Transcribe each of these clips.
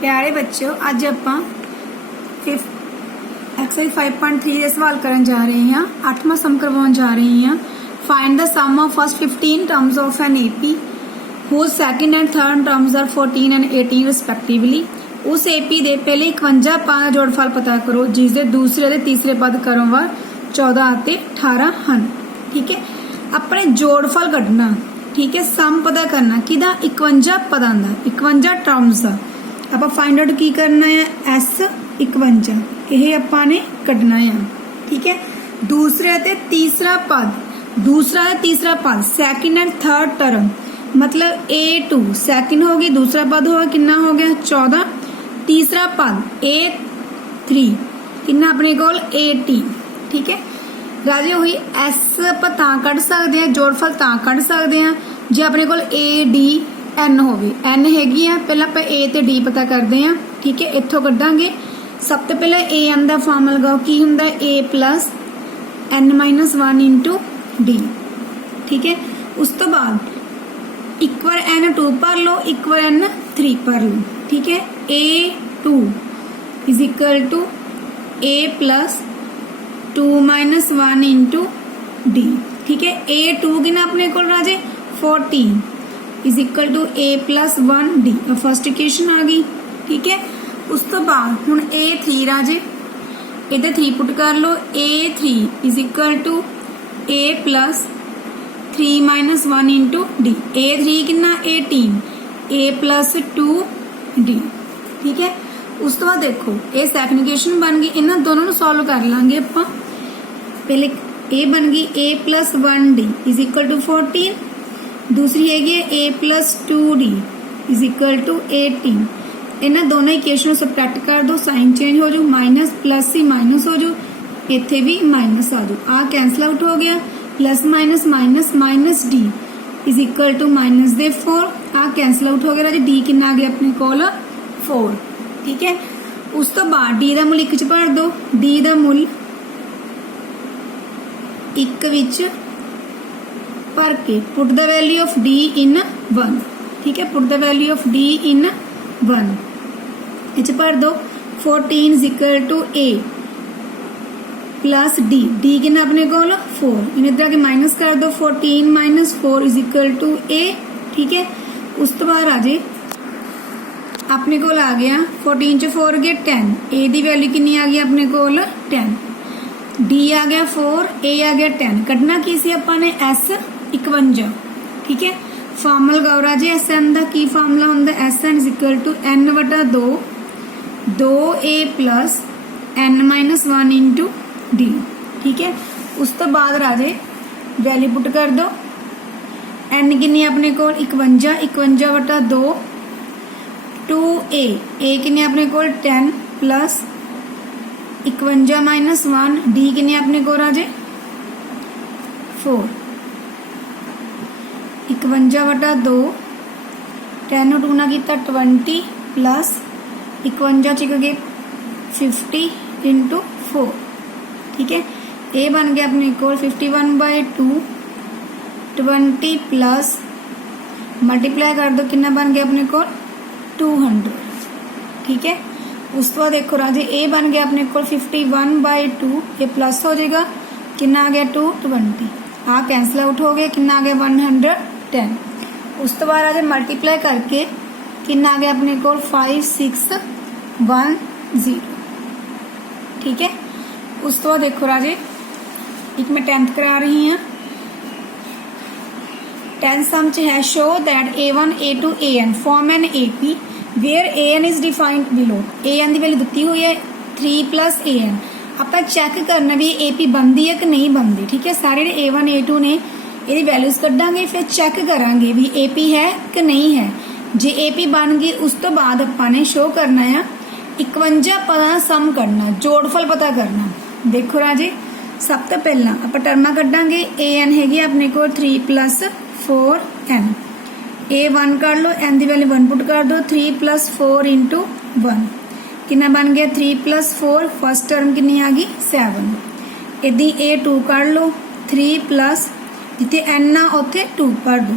प्यारे बच्चों अज आपां एक्सरसाइज 5.3 ਦੇ सवाल करन जा रहे हैं। 8वां सम करवाउण जा रहे हैं। Find the sum of first 15 terms of an AP whose second and third terms are 14 and 18 respectively। उस एपी दे पहले 51 पद ਦਾ ਜੋੜਫਲ पता करो जिस दे दूसरे ते तीसरे पद क्रमवार 14 ਅਤੇ 18 ਹਨ। ठीक है, अपने जोड़फल कढ़ना। ठीक है, सम पता करना किदा 51 पदां दा 51 टर्म्स दा ਆਪਾਂ फाइंड आउट की करना है एस 51 ਇਹ ਆਪਾਂ ਨੇ ਕੱਢਣਾ है। ठीक है, दूसरे ते तीसरा पद सेकंड एंड थर्ड टर्म मतलब A2 सेकंड हो गई, दूसरा पद होगा कितना हो गया 14, तीसरा पद A3 कितना अपने कोल 18। ठीक है राजे हुई एस ਆਪਾਂ ਤਾਂ ਕੱਢ ਸਕਦੇ ਆ, जोड़फल ਤਾਂ ਕੱਢ ਸਕਦੇ ਆ ਜੇ ਆਪਣੇ ਕੋਲ AD N ਹੋਵੇ। N ਹੈਗੀ ਆ, ਪਹਿਲਾਂ ਆਪਾਂ A ਤੇ D ਪਤਾ ਕਰਦੇ ਆ। ठीक है, ਇੱਥੋਂ ਕੱਢਾਂਗੇ। ਸਭ ਤੋਂ ਪਹਿਲਾਂ AN ਦਾ ਫਾਰਮੂਲਾ ਲਗਾਓ, ਕੀ ਹੁੰਦਾ A plus N minus 1 into D। ठीक है, ਉਸ ਤੋਂ ਬਾਅਦ ਇੱਕ ਵਾਰ N 2 ਭਰ ਲਓ, ਇੱਕ ਵਾਰ N 3 ਭਰ ਲਓ। ठीक है, A2 is equal to A plus 2 minus 1 into D। ठीक है, A2 कितना अपने को राजे 14 is equal to A plus 1 D। First equation आ गई। ठीक है, उस तो बाद हुण A3 राजे इधर 3 पुट कर लो। A3 is equal to A plus 3 minus 1 into D। A3 कितना 18 A plus 2 D। ठीक है, उस तो बाद देखो ये सैकंड इक्वेशन बन गई। इन्हां दोनों ਨੂੰ सॉल्व कर लांगे ਆਪਾਂ। पहले A बन गई A plus 1D is equal to 14, दूसरी हैगी A plus 2D is equal to 18। इन्हां दोनों इक्वेशन सबट्रैक्ट कर दो, साइन चेंज हो जाओ, माइनस प्लस ही माइनस हो जाओ, इत्थे भी माइनस आ जाओ, आ कैंसल आउट हो गया। Plus minus minus minus D is equal to minus दे 4, आ कैंसल आउट हो गया राजे। D कितना आ गया अपने कोल 4। ठीक है, उस तो बाद D दा मुल एक च भर दो। D दा मुल एक विच भर के put the value of D इन 1। ठीक है, put the value of D in 1 etch भर दो। 14 is equal to A plus D। D कितना अपने को 4, इन्हें इधर आके माइनस कर दो। 14 minus 4 is equal to A। ठीक है, उस तो बाद राजे अपने को आ गया 14 च 4 गया 10। A दी वैल्यू कितनी आ गई अपने को 10। D आ गया 4, A आ गया 10। कढ़ना की सी आपां ने S 51। ठीक है, फार्मूला लगाओ राजे SN दा की फार्मूला हुंदा SN is equal to N बटा 2 A plus N minus 1 into D। ठीक है, उस तो बाद राजे वैल्यू पुट कर दो। N कितनी अपने को 51 बटा 2 A कितने अपने को 10 प्लस 51 माइनस 1 D कितने अपने को राजे 4। 51 बटा 2 10 2 ना किया 20 प्लस 51 चिक गए 50 इंटू 4। ठीक है, ये बन गया अपने को 51/2 20 प्लस मल्टीप्लाई कर दो कितना बन गया अपने को 200। ठीक है, उस तो बाद देखो राजे ए बन गया अपने को 51/2, ये प्लस हो जाएगा कितना आ गया 220, हाँ कैंसिल आउट हो गया कितना आ गया 110। उस तो बाद राजे मल्टीप्लाई करके कितना आ गया अपने को 5610। ठीक है, उस तो बाद देखो राजे एक मैं 10th करा रही हूँ। 10th सम च है show that A1 A2 AN form an AP where AN is defined below. AN की वैल्यू दी हुई है 3 प्लस AN। ਆਪਾਂ चेक करना भी AP बनती है कि नहीं बनती। ठीक है, सारे A1 A2 ने ये वैल्यूज कढ़ांगे, फिर चेक करांगे भी AP है कि नहीं है। जे AP बन गई उस तो बाद अपने शो करना है 51 पदा सम करना, जोड़फल पता करना। देखो राजे सब तो पहला आप टर्मा कढ़ांगे। AN हैगी अपने को 3 प्लस 4N। A1 कर लो, N की वैल्यू 1 पुट कर दो। 3 प्लस 4 इंटू 1 कितना बन गया 3 प्लस 4, फर्स्ट टर्म कितनी आ गई 7। इदी A2 कर लो 3 प्लस जिथे N आ उत्थे 2 भर दो।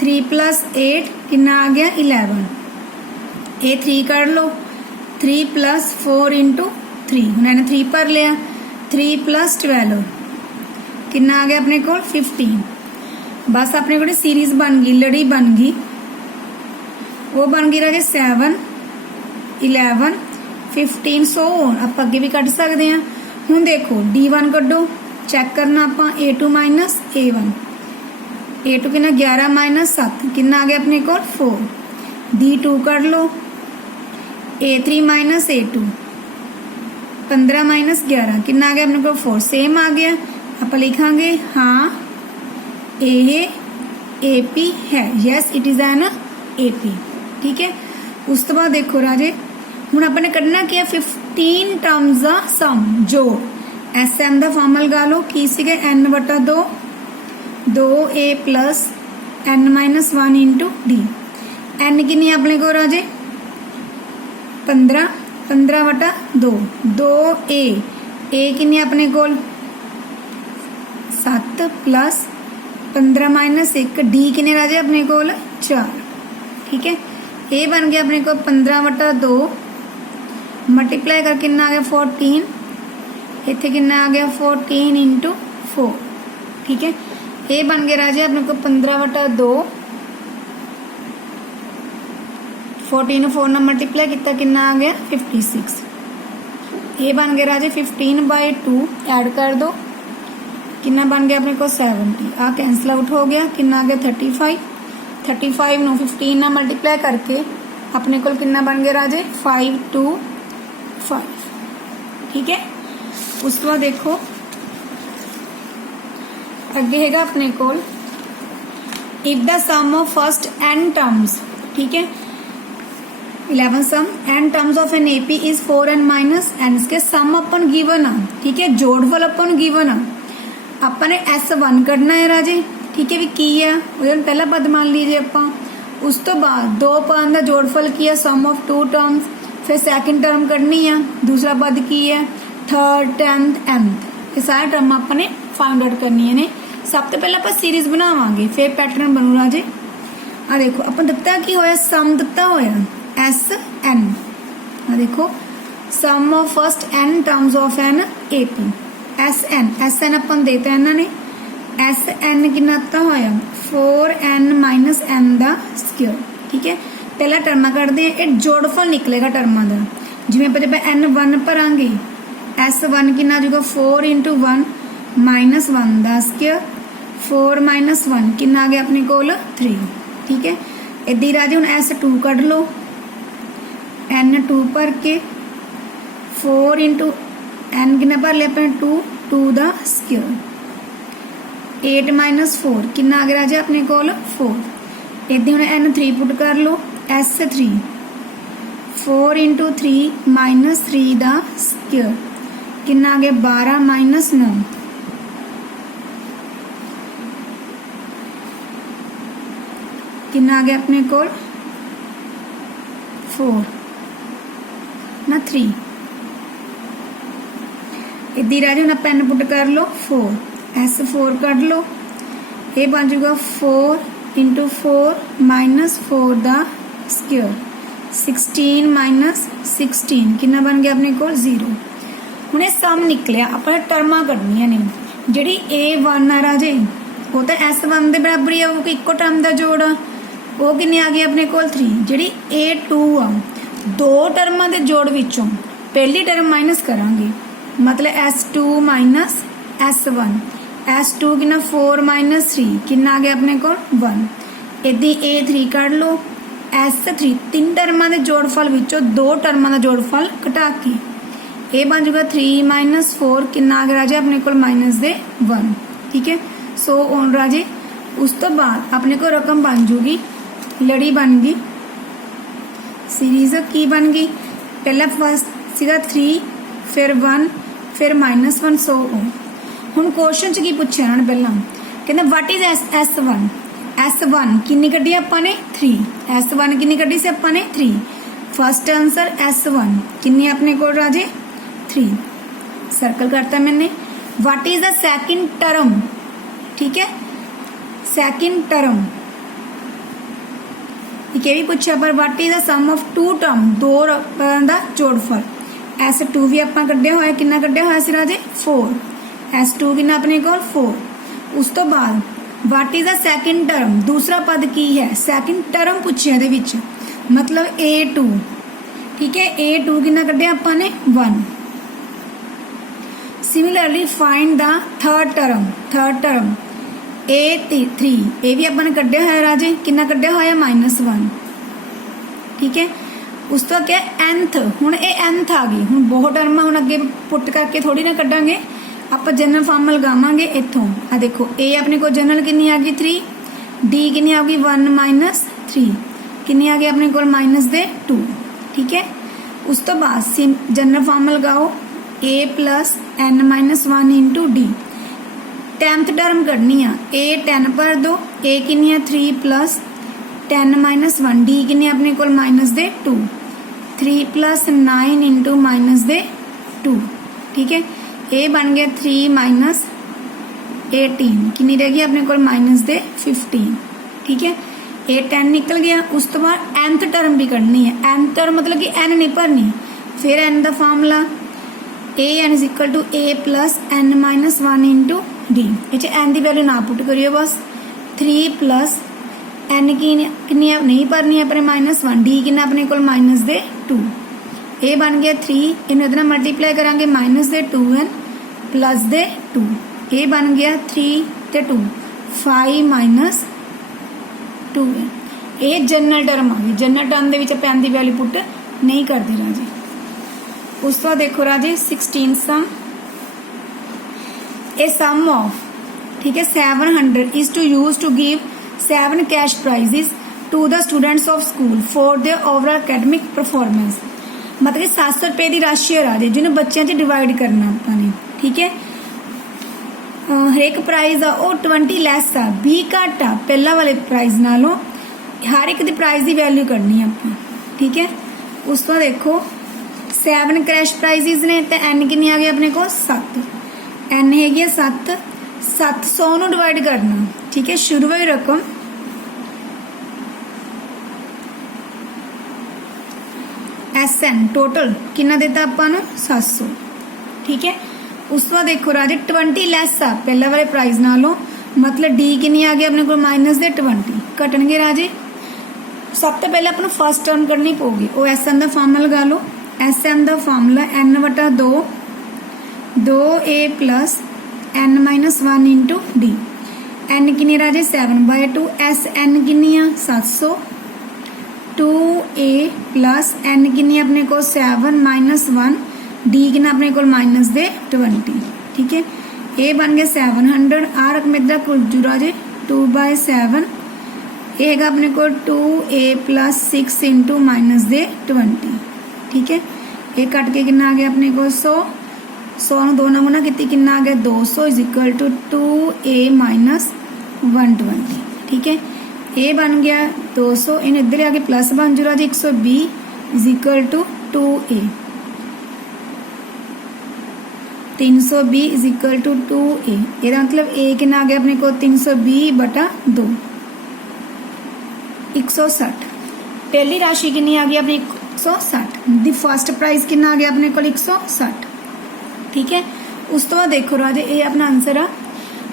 3 प्लस 8 कितना आ गया 11। ए 3 कर लो 3 + 4 × 3 हुण इन्हें 3 भर लिया 3 + 12 कितना आ गया अपने को 15 बस अपने को सीरीज बन गई लड़ी बन गई वो बन गई राजे 7 11 15 सो आप अगे भी कट सकते हैं। हुण देखो D1 कड्डो चैक करना आप A2 - A1 A2 कितना 11 - 7 कितना आ गया अपने को 4 D2 कर लो A3 - A2 15 - 11 कितना आ गया अपने को 4 सेम आ गया आप लिखांगे हाँ ये AP है yes it is an AP ठीक है। उस तो बाद देखो राजे हुण अपने कढ़ना क्या 15 टर्म्स दा सम जो SM दा फॉर्मूला लगा लो की सीगा n/2 2a + n - 1 × d n कितनी अपने को राजे 15 15/2 2a a कितनी अपने को 7 + 15 - 1 d कितने राजे अपने को 4 ठीक है। ये बन गया अपने को 15/2 मल्टीप्लाई कर कितना आ गया 14 इतने कितना आ गया 14 × 4 ठीक है। ये बन गया राजे अपने को 15/2 14 4 ने मल्टीप्लाई कितना कितना आ गया 56 ये बन गया राजे 15/2 ऐड कर दो कितना बन गया अपने को 70 आ कैंसल आउट हो गया कितना आ गया 35 नो 15 ना मल्टीप्लाई करके अपने को कितना बन गया राजे 5 2 5 ठीक है। उसके बाद देखो अगे हैगा अपने को if the sum of first n terms ठीक है 11 sum n terms of an AP is 4n - n इसके सम अपन गिवन आ ठीक है जोड़फल अपन गिवन आ अपन ने S1 करना है राजे ठीक है भी की है पहला पद मान लीजिए आप उस तो बाद दो पद का जोड़फल किया सम ऑफ 2 टर्म्स फिर सैकेंड टर्म करनी है दूसरा पद की है थर्ड 10th nth ये सारे टर्म अपने फाइंड आउट करनी है ने सब तो पहले आप सीरीज बनावांगे फिर पैटर्न बनू राजे आ देखो अपन दिता की होया सम दिता होया SN आ देखो sum of first n terms of an AP SN अपन देता है इन्होंने SN कितना होया 4n - n दा स्क्वायर ठीक है। पहला टर्मा करते हैं ये जोड़फल निकलेगा टर्मा का जिवें आप जब n1 भरांगे S1 कितना आ जाएगा 4 × 1 - 1 दा स्क्वायर 4 - 1 कितना आ गया अपने को 3 ठीक है। इधर राजे हुण S2 कढ़ लो n2 भर के 4 × n कितना भर लिया अपने 2 दा स्क्वायर 8 - 4 कितना आ गया राजे अपने को 4 इधर हुण n3 पुट कर लो S3 4 × 3 - 3 दा स्क्वायर कितना आ गया 12 - 9 कितना आ गया अपने को 4 ना 3 इधर राजे हुण पेन पुट कर लो 4 S4 कढ़ लो ये बन जाएगा 4 × 4 - 4 दा स्क्वायर 16 - 16 कितना बन गया अपने को 0 हुण ये सम निकलिया अपने टर्मा कढ़नियां ने जिहड़ी A1 आ राजे वो तो S1 दे बराबर ही है वो इक्को टर्म दा जोड़ आ वो कितनी आ गई अपने को 3 जिहड़ी A2 आ दो टर्मां दे जोड़ विचों पहली टर्म माइनस करांगे मतलब S2 - S1 S2 कितना 4 - 3 कितना आ गया अपने को 1 इदी A3 कढ़ लो S3 तीन टर्मां दे जोड़फल विचों दो टर्मां दा जोड़फल घटा के ये बन जाएगा 3 - 4 कितना आ गया राजे अपने को -1 ठीक है। सो ऑन राजे उस तो बाद अपने को रकम बन जूगी लड़ी बन गई सीरीज की बन गई पहला फर्स्ट सीगा 3 फिर 1 फिर -1 सो हुण क्वेश्चन च की पूछया उन्होंने पहला कहते व्हाट इज S1 कितनी कड्डी आपां ने 3 S1 कितनी कड्डी से आपां ने 3 फर्स्ट आंसर S1 कितनी अपने को राजे 3 सर्कल करता मैंने। What is the second term ठीक है सेकंड टर्म ठीक है, भी पूछा पर what is the sum of two term, दो पदां दा जोड़फल। S2 भी आपां कड्ढिया होया, किन्ना कड्ढिया होया सी राजे 4, S2 किन्ना अपने कोल 4। उस तो बाद what is the second term, दूसरा पद की है, सैकेंड टर्म पूछिया इहदे विच, मतलब A2, ठीक है, A2 किन्ना कड्ढिया आपां ने 1। Similarly find the third term A3, ये भी अपन ने कड्ढिया होया राजे, किन्ना कड्ढिया होया -1, ठीक है। उस तो क्या nth, हुण ये nth आ गई, हुण बहुत टर्म हुण अगे पुट करके थोड़ी ना कड्डांगे, आप जनरल फॉर्म लगावांगे इथों। आ देखो A अपने को जनरल किन्नी आ गई 3, D किन्नी आ गई 1 - 3, किन्नी आ गई अपने को -2, ठीक है। उस तो बाद जनरल फॉर्म लगाओ A + n - 1 into D, 10th term कढनी आ, A 10 पर दो, A किन्नी आ 3 + 10 - 1, D किन्नी अपने को -2, 3 + 9 इंटू -2, ठीक है। A बन गया 3 - 18, किन्नी रह गई अपने को -15, ठीक है। A 10 निकल गया। उस तो बाद nth टर्म भी कढनी है, nth टर्म मतलब कि n नहीं भरनी, फिर n का formula an = A + n - 1 into D, इसे n की वैल्यू ना पुट करियो, बस 3 + n की किन्नी नहीं भरनी अपने -1, D किन्ना अपने को -2, ये बन गया 3, इन मल्टीप्लाई करांगे -2n + 2, ये बन गया 3 ते 2 5 - 2n। ये जनरल टर्म आ गई, जनरल टर्म दे विच आपां n दी वैल्यू पुट नहीं करते राजे। उस तो देखो राजे 16 सम, ए सम ऑफ, ठीक है, 700 is to use to give 7 cash prizes to the students of school for their overall academic performance, मतलब 700 रुपए की राशि है राजे, जिन्हें बच्चों च डिवाइड करना आपने, ठीक है। हरेक प्राइज आ वो 20 लैस आ, 20 घट आ पहला वाले प्राइज नालों, हर एक दी प्राइज की वैल्यू करनी आप, ठीक है। उस तो देखो 7 कैश प्राइजेस ने, तो n किन्नी आ गई अपने को 7, n हैगी 7, 700 नूं डिवाइड करना, ठीक है। शुरू वाली रकम SN टोटल किन्ना देता आपां नूं 700, ठीक है। उस तो देखो राजे 20 लैस आ पहला वाले प्राइज नालों, मतलब D किन्नी आ गई अपने को -20 घटणगे राजे। सब तो पहले अपने फर्स्ट टर्म करनी पऊगी, वो SN का फार्मूला लगा लो, SN का formula n/2 2A + n - 1 into D, n किन्नी राजे 7/2, SN किन्नी आ 700, 2A + n किन्नी अपने को 7 - 1, D किन्ना अपने को -20, ठीक है। ये बन गया 700, आ रकम इधर कुल जू राजे 2/7, ये है अपने को 2A + 6 इंटू -20, ठीक है। ये कट के कितना आ गया अपने को 100, 100 नूं 2 नाल गुणा कीती कितना आ गया 200 = 2A - 120, ठीक है। ये बन गया 200, इन इधर आगे प्लस बन जूगा जी 120 = 2A, 320 = 2A, ਇਹਦਾ मतलब A कितना आ गया अपने को 320/2, 160। पहली राशि कितनी आ गई अपनी 160, दी फर्स्ट प्राइस कितना आ गया अपने को 160, ठीक है। उस तो बाद देखो राजे ये अपना आंसर आ,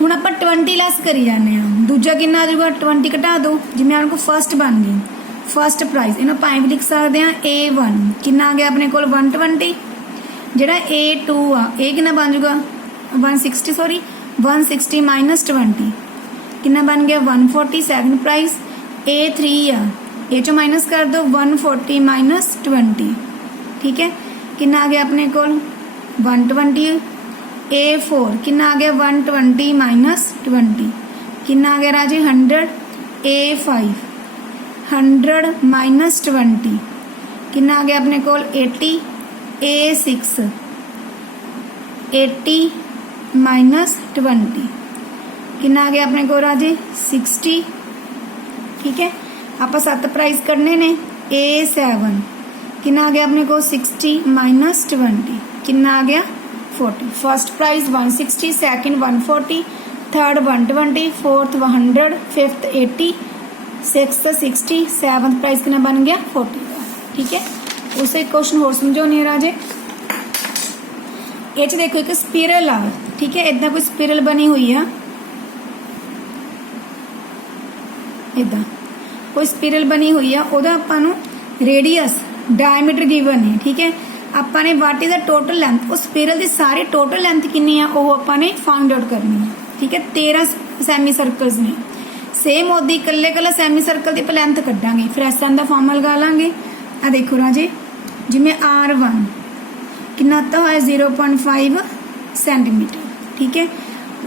हुण आपां 20 लैस करी जाने आ, दूजा कितना आ जाऊगा 20 घटा दो, जिवें आपको फर्स्ट बन गई फर्स्ट प्राइस, इन्हों पाए भी लिख सकते हैं A1 कितना आ गया अपने को 120, ਜਿਹੜਾ A2 आ ये कितना बन जाऊगा 160 सॉरी 160 - 20 कितना बन गया 140 सेकंड प्राइस। A3 आ ये चो माइनस कर दो 140 - 20, ठीक है, कितना आ गया अपने को 120। A4 कितना आ गया 120 - 20 कितना आ गया राजे 100। A5 100 - 20 कितना आ गया अपने को 80। A6 80 - 20 कितना आ गया अपने को राजे 60, ठीक है। आप 7 प्राइस करने ने। A7 कितना आ गया अपने को 60 - 20 कितना आ गया 40। First price 160, second 140, third 120, fourth 100, fifth 80, six 60, seventh price कितना बन गया 40। ठीक है, उसे क्वेश्चन होर समझाने राजे। ये देखो एक स्पिरल आ, ठीक है, इदा कोई स्पिरल बनी हुई है, इदा कोई स्पिरल बनी हुई है, ओदा आपां नूं रेडियस डायमीटर गिवन है। ठीक है, आपां ने what is the total length, उस स्पिरल की सारी टोटल लेंथ कितनी है वो आपां ने फाइंड आउट करनी है। ठीक है, 13 सैमी सर्कल्स ने। सेम ओदी कल्ले कल्ला सैमी सर्कल की लेंथ कड्डांगे, फिर एस एन का फॉर्मूला लगा लांगे। आ देखो राजे, जिमें R1 कितना तो है 0.5 सेंटीमीटर। ठीक है,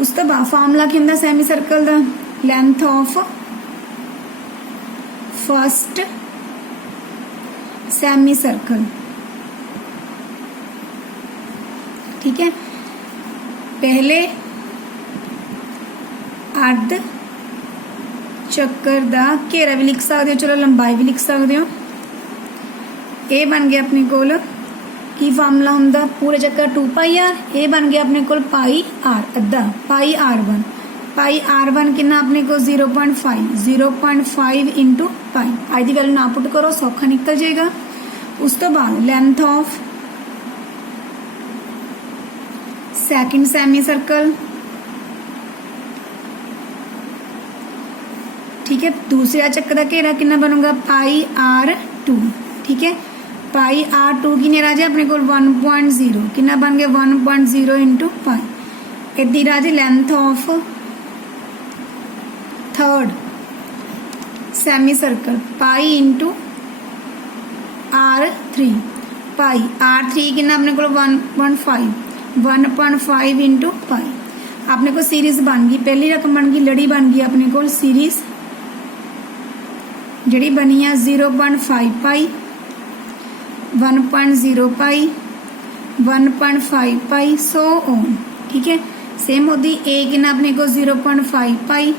उस तो बाद फॉर्मूला की होंदा सैमी सर्कल का, length of first semi circle. ठीक है, पहले अर्ध चक्कर दा घेरा भी लिख सकते हो, चलो लंबाई भी लिख सकते हो। ये बन गया अपने कोल की फार्मूला होंदा पूरे चक्कर 2πr, ये बन गया अपने कोल पाई आर अद्धा, पाई R1। पाई R1 कितना अपने को 0.5 इंटू पाई। आई की वैल्यू ना पुट करो, सौखा निकल जाएगा। उस तो बाद length of second semi circle. ठीक है, दूसरे चक्कर का घेरा कितना बनूंगा पाई R2। ठीक है, पाई R2 की राजे अपने को 1.0 कितना बन गया 1.0 इंटू पाई। इदी राजे length of third semicircle pi into R3। Pi R3 कितना अपने को 1.5 इंटू पाई। अपने को सीरीज बन गई, पहली रकम बन गई, लड़ी बन गई अपने को सीरीज जड़ी बनी है 0.5 पाई, 1.0 पाई, 1.5 पाई, सो ऑन। ठीक है, सेम होती ए कितना अपने को 0.5 पाई,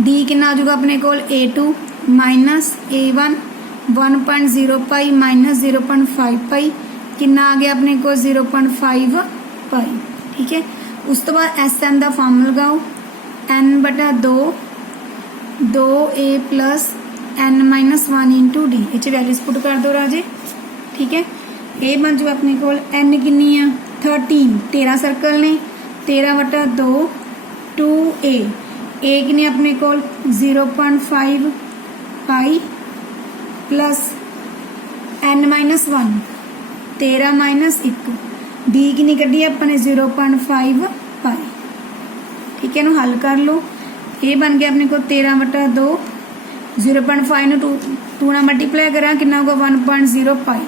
डी कितना आ जाएगा अपने को A2 minus A1 1.0 pi minus 0.5 पाई कितना आ गया अपने को 0.5 पाई। ठीक है, उस तो बाद एस एन का फॉर्मूला लगाओ, n/2 2a plus n-1 into D. ये वैल्यूज पुट कर दो राजे। ठीक है, ये बन जाए अपने को n कितनी है 13 सर्कल ने, 13/2 2a, ए कितने अपने को 0.5 pi plus n-1 13 minus 1, D कितनी कढ़ी अपने 0.5 पाई। ठीक है, हल कर लो। ये बन गया अपने को 13/2 0.5 नु 2 ना मल्टीप्लाई करा कितना होगा 1.0 पाई।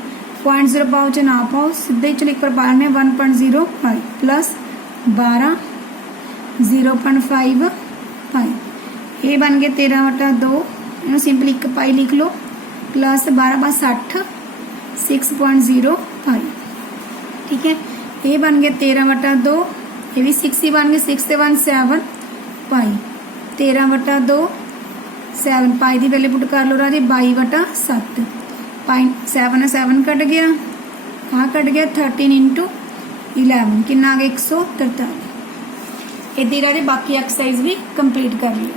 0.0 पाओ च ना पाओ, सीधे ही चलो एक बार पाने 1.0 पाई प्लस 12 0.5 पाई। ये बन गया 13/2, इन्हों सिंपली 1 पाई लिख लो प्लस 12/60 6.0 पाई। ठीक है, ये बन गया 13/2, ये भी 6 ही बन गए, 6 से 1 7 पाई, 13/2 7 पाई की वैल्यू पुट कर लो राजे 22/7 पाई। 7 7 कट गया, हाँ कट गया 13 इंटू 11 कितना आ गया 143। इदी राजे बाकी एक्सरसाइज भी कंप्लीट कर ली।